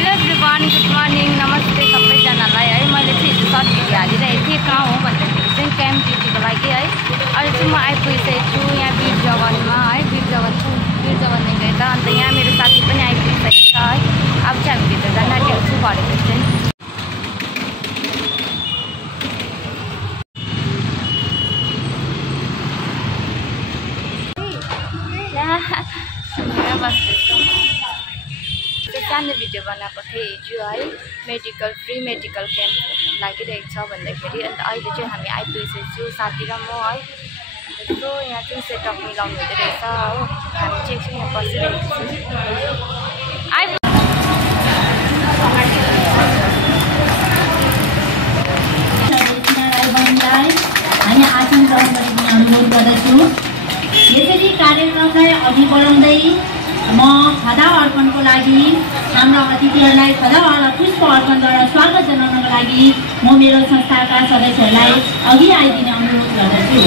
Hello everyone, good morning, नमस्ते सबैजनालाई है। मैले चाहिँ हिजो सर्ट भिडियो हालिरहेको थिएँ। कहाँ हो भन्दाखेरि चाहिँ क्याम्प ड्युटीको लागि है। अहिले चाहिँ म आइपुगिसकेको छु यहाँ वीर जवानमा है। वीर जवानदेखि यता अन्त यहाँ मेरो साथी पनि आइपुगिसकेको छ है। अब चाहिँ हामी भित्र जान आँटेको छु घरेको चाहिँ। सानो भिडियो बनाएको थिएँ हिजो है। फ्री मेडिकल क्याम्प लागिरहेको छ भन्दाखेरि अन्त अहिले चाहिँ हामी आइपुगिसकेको छु साथी र म है। यसो यहाँ चाहिँ सेटअप मिलाउनु हुँदो रहेछ हो। हामी चाहिँ एकछिन यहाँ बसिरहेको छु। हामी आसन ग्रहण गर्ने अनुरोध गर्दछु। यसरी कार्यक्रमलाई अघि बढाउँदै म खदा अर्पणको लागि हाम्रा अतिथिहरूलाई खदा पुष्प अर्पणद्वारा स्वागत जनाउनको लागि म मेरो संस्थाका सदस्यहरूलाई अघि आइदिने अनुरोध गर्दछु।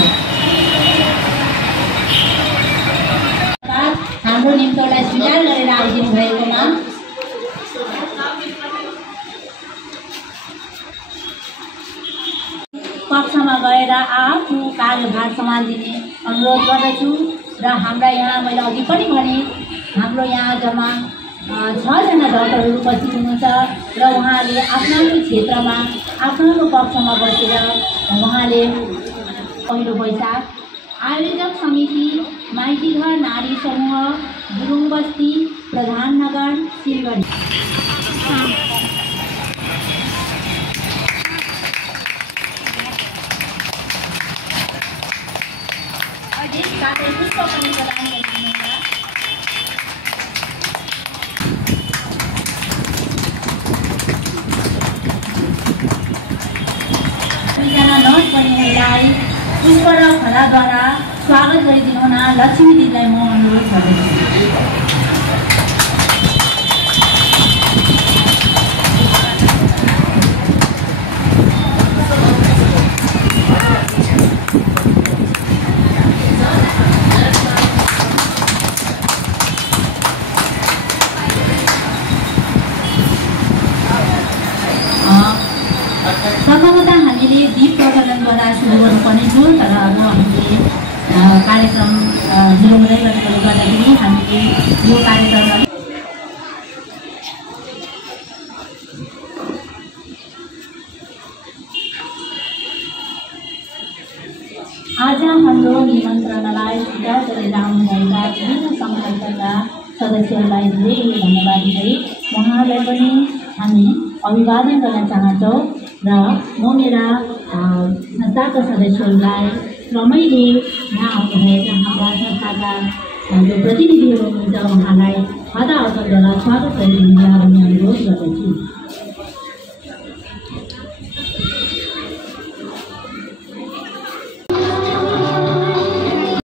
हाम्रो निम्तोलाई स्वीकार गरेर आइदिनु भएकोमा कक्षमा गएर आफ्नो कार्यभार सम्हालिदिने अनुरोध गर्दछु। र हाम्रा यहाँ मैले अघि पनि भने हाम्रो यहाँ जम्मा 6 जना डाक्टरहरू उपस्थित हुनुहुन्छ र उहाँले आफ्नो क्षेत्रमा आफ्नो कक्षमा बसेर उहाँले पहिलो वैशाख आयोजक समिति माइतीघर नारी समूह गुरुङ बस्ती प्रधाननगर सिलगढी पुष्प पनि प्रदान गर्नुहुन्छ। दुईजना नर्स बहिनीहरूलाई पुष्प र खदाद्वारा स्वागत गरिदिनु हुन लक्ष्मी दिदीलाई म अनुरोध गर्दछु। प्रथमतः हामीले दीप प्रज्वलनद्वारा सुरु गर्नुपर्ने थियो, तर अब हामीले कार्यक्रम ढिलो हुँदै गरेकोले गर्दाखेरि हामीले यो कार्यक्रमलाई आज हाम्रो निमन्त्रणालाई स्वीकार गरेर आउनुभएका विभिन्न सङ्घका सदस्यहरूलाई धेरै धन्यवाद दिँदै उहाँहरूलाई पनि हामी अभिवादन गर्न चाहन्छौँ। र म मेरा संस्थाका सदस्यहरूलाई क्रमैले यहाँ आउनुभएका हाम्रा संस्थाका जो प्रतिनिधिहरू हुनुहुन्छ उहाँलाई खदा अर्पणद्वारा स्वागत गरिदिनु भन्ने अनुरोध गर्दछु।